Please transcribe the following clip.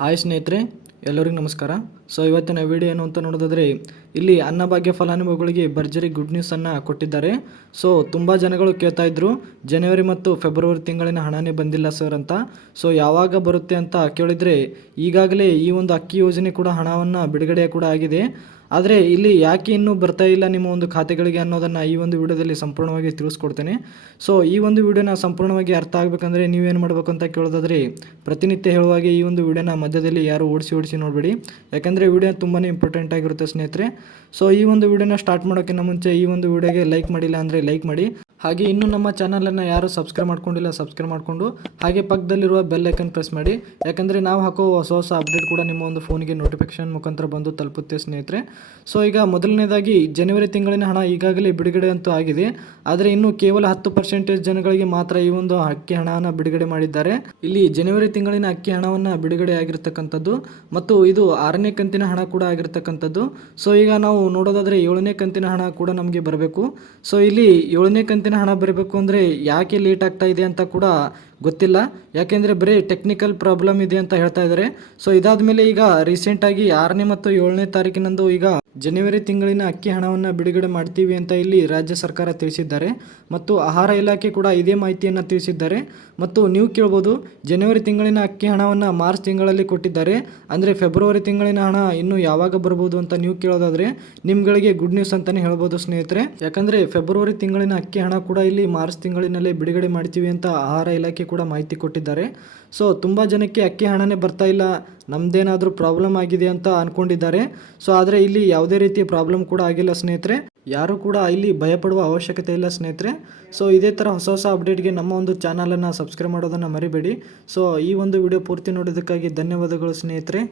Hi ಸ್ನೇಹಿತರೆ, ಎಲ್ಲರಿಗೂ ನಮಸ್ಕಾರ. ಸೊ ಇವತ್ತಿನ ವಿಡಿಯೋ ಏನು ಅಂತ ನೋಡೋದಾದರೆ, ಇಲ್ಲಿ ಅನ್ನಭಾಗ್ಯ ಫಲಾನುಭವಿಗಳಿಗೆ ಭರ್ಜರಿ ಗುಡ್ ನ್ಯೂಸನ್ನು ಕೊಟ್ಟಿದ್ದಾರೆ. ಸೊ ತುಂಬ ಜನಗಳು ಕೇಳ್ತಾ ಇದ್ರು ಜನವರಿ ಮತ್ತು ಫೆಬ್ರವರಿ ತಿಂಗಳಿನ ಹಣನೇ ಬಂದಿಲ್ಲ ಸರ್ ಅಂತ. ಸೊ ಯಾವಾಗ ಬರುತ್ತೆ ಅಂತ ಕೇಳಿದರೆ, ಈಗಾಗಲೇ ಈ ಒಂದು ಅಕ್ಕಿ ಯೋಜನೆ ಕೂಡ ಹಣವನ್ನು ಬಿಡುಗಡೆ ಕೂಡ ಆಗಿದೆ. ಆದರೆ ಇಲ್ಲಿ ಯಾಕೆ ಇನ್ನೂ ಬರ್ತಾ ಇಲ್ಲ ನಿಮ್ಮ ಒಂದು ಖಾತೆಗಳಿಗೆ ಅನ್ನೋದನ್ನು ಈ ಒಂದು ವಿಡಿಯೋದಲ್ಲಿ ಸಂಪೂರ್ಣವಾಗಿ ತಿಳಿಸ್ಕೊಡ್ತೇನೆ. ಸೊ ಈ ಒಂದು ವಿಡಿಯೋನ ಸಂಪೂರ್ಣವಾಗಿ ಅರ್ಥ ಆಗಬೇಕಂದ್ರೆ ನೀವೇನು ಮಾಡಬೇಕು ಅಂತ ಕೇಳೋದಾದ್ರೆ ಪ್ರತಿನಿತ್ಯ ಹೇಳುವಾಗೆ ಈ ಒಂದು ವಿಡಿಯೋನ ಮಧ್ಯದಲ್ಲಿ ಯಾರು ಓಡಿಸಿ ಓಡಿಸಿ ನೋಡಬೇಡಿ. ಯಾಕಂದರೆ ವಿಡಿಯೋ ತುಂಬಾ ಇಂಪಾರ್ಟೆಂಟ್ ಆಗಿರುತ್ತೆ ಸ್ನೇಹಿತರೆ. ಸೊ ಈ ಒಂದು ವಿಡಿಯೋನ ಸ್ಟಾರ್ಟ್ ಮಾಡೋಕ್ಕಿಂತ ಮುಂಚೆ ಈ ಒಂದು ವಿಡಿಯೋಗೆ ಲೈಕ್ ಮಾಡಿಲ್ಲ ಅಂದರೆ ಲೈಕ್ ಮಾಡಿ. ಹಾಗೆ ಇನ್ನೂ ನಮ್ಮ ಚಾನಲನ್ನು ಯಾರು ಸಬ್ಸ್ಕ್ರೈಬ್ ಮಾಡ್ಕೊಂಡಿಲ್ಲ ಸಬ್ಸ್ಕ್ರೈಬ್ ಮಾಡಿಕೊಂಡು ಹಾಗೆ ಪಕ್ಕದಲ್ಲಿರುವ ಬೆಲ್ ಐಕನ್ ಪ್ರೆಸ್ ಮಾಡಿ. ಯಾಕಂದರೆ ನಾವು ಹಾಕೋ ಹೊಸ ಹೊಸ ಅಪ್ಡೇಟ್ ಕೂಡ ನಿಮ್ಮ ಒಂದು ಫೋನಿಗೆ ನೋಟಿಫಿಕೇಶನ್ ಮುಖಾಂತರ ಬಂದು ತಲುಪುತ್ತೆ, ಸ್ನೇಹಿತರೆ. ಸೊ ಈಗ ಮೊದಲನೇದಾಗಿ ಜನವರಿ ತಿಂಗಳಿನ ಹಣ ಈಗಾಗಲೇ ಬಿಡುಗಡೆ ಅಂತೂ ಆಗಿದೆ. ಆದರೆ ಇನ್ನು ಕೇವಲ ಹತ್ತು ಪರ್ಸೆಂಟೇಜ್ ಜನಗಳಿಗೆ ಮಾತ್ರ ಈ ಒಂದು ಅಕ್ಕಿ ಹಣವನ್ನು ಬಿಡುಗಡೆ ಮಾಡಿದ್ದಾರೆ. ಇಲ್ಲಿ ಜನವರಿ ತಿಂಗಳಿನ ಅಕ್ಕಿ ಹಣವನ್ನು ಬಿಡುಗಡೆ ಆಗಿರ್ತಕ್ಕಂಥದ್ದು ಮತ್ತು ಇದು ಆರನೇ ಕಂತಿನ ಹಣ ಕೂಡ ಆಗಿರ್ತಕ್ಕಂಥದ್ದು. ಸೊ ಈಗ ನಾವು ನೋಡೋದಾದರೆ ಏಳನೇ ಕಂತಿನ ಹಣ ಕೂಡ ನಮಗೆ ಬರಬೇಕು. ಸೊ ಇಲ್ಲಿ ಏಳನೇ ಕಂತಿನ ಹಣ ಬರಬೇಕು ಅಂದರೆ ಯಾಕೆ ಲೇಟ್ ಆಗ್ತಾ ಇದೆ ಅಂತ ಕೂಡ ಗೊತ್ತಿಲ್ಲ. ಯಾಕೆಂದರೆ ಬರೀ ಟೆಕ್ನಿಕಲ್ ಪ್ರಾಬ್ಲಮ್ ಇದೆ ಅಂತ ಹೇಳ್ತಾ ಇದ್ದಾರೆ ಸೊ ಇದಾದ ಮೇಲೆ ಈಗ ರೀಸೆಂಟಾಗಿ ಆರನೇ ಮತ್ತು ಏಳನೇ ತಾರೀಕಿನಂದು ಈಗ ಜನವರಿ ತಿಂಗಳಿನ ಅಕ್ಕಿ ಹಣವನ್ನು ಬಿಡುಗಡೆ ಮಾಡ್ತೀವಿ ಅಂತ ಇಲ್ಲಿ ರಾಜ್ಯ ಸರ್ಕಾರ ತಿಳಿಸಿದ್ದಾರೆ. ಮತ್ತು ಆಹಾರ ಇಲಾಖೆ ಕೂಡ ಇದೇ ಮಾಹಿತಿಯನ್ನು ತಿಳಿಸಿದ್ದಾರೆ. ಮತ್ತು ನೀವು ಕೇಳ್ಬೋದು, ಜನವರಿ ತಿಂಗಳಿನ ಅಕ್ಕಿ ಹಣವನ್ನು ಮಾರ್ಚ್ ತಿಂಗಳಲ್ಲಿ ಕೊಟ್ಟಿದ್ದಾರೆ. ಅಂದರೆ ಫೆಬ್ರವರಿ ತಿಂಗಳಿನ ಹಣ ಇನ್ನು ಯಾವಾಗ ಬರ್ಬೋದು ಅಂತ ನೀವು ಕೇಳೋದಾದರೆ ನಿಮ್ಗಳಿಗೆ ಗುಡ್ ನ್ಯೂಸ್ ಅಂತಲೇ ಹೇಳ್ಬೋದು ಸ್ನೇಹಿತರೆ. ಯಾಕಂದರೆ ಫೆಬ್ರವರಿ ತಿಂಗಳಿನ ಅಕ್ಕಿ ಹಣ ಕೂಡ ಇಲ್ಲಿ ಮಾರ್ಚ್ ತಿಂಗಳಿನಲ್ಲೇ ಬಿಡುಗಡೆ ಮಾಡ್ತೀವಿ ಅಂತ ಆಹಾರ ಇಲಾಖೆ ಕೂಡ ಮಾಹಿತಿ ಕೊಟ್ಟಿದ್ದಾರೆ. ಸೊ ತುಂಬ ಜನಕ್ಕೆ ಅಕ್ಕಿ ಹಣನೇ ಬರ್ತಾ ಇಲ್ಲ. ನಮ್ದೇನಾದರೂ ಪ್ರಾಬ್ಲಮ್ ಆಗಿದೆ ಅಂತ ಅಂದ್ಕೊಂಡಿದ್ದಾರೆ ಸೊ ಆದರೆ ಇಲ್ಲಿ ಯಾವುದೇ ರೀತಿಯ ಪ್ರಾಬ್ಲಮ್ ಕೂಡ ಆಗಿಲ್ಲ ಸ್ನೇಹಿತರೆ. ಯಾರು ಕೂಡ ಇಲ್ಲಿ ಭಯಪಡುವ ಅವಶ್ಯಕತೆ ಇಲ್ಲ ಸ್ನೇಹಿತರೆ. ಸೊ ಇದೇ ಥರ ಹೊಸ ಹೊಸ ಅಪ್ಡೇಟ್ಗೆ ನಮ್ಮ ಒಂದು ಚಾನಲನ್ನು ಸಬ್ಸ್ಕ್ರೈಬ್ ಮಾಡೋದನ್ನು ಮರಿಬೇಡಿ. ಸೊ ಈ ಒಂದು ವಿಡಿಯೋ ಪೂರ್ತಿ ನೋಡೋದಕ್ಕಾಗಿ ಧನ್ಯವಾದಗಳು ಸ್ನೇಹಿತರೆ.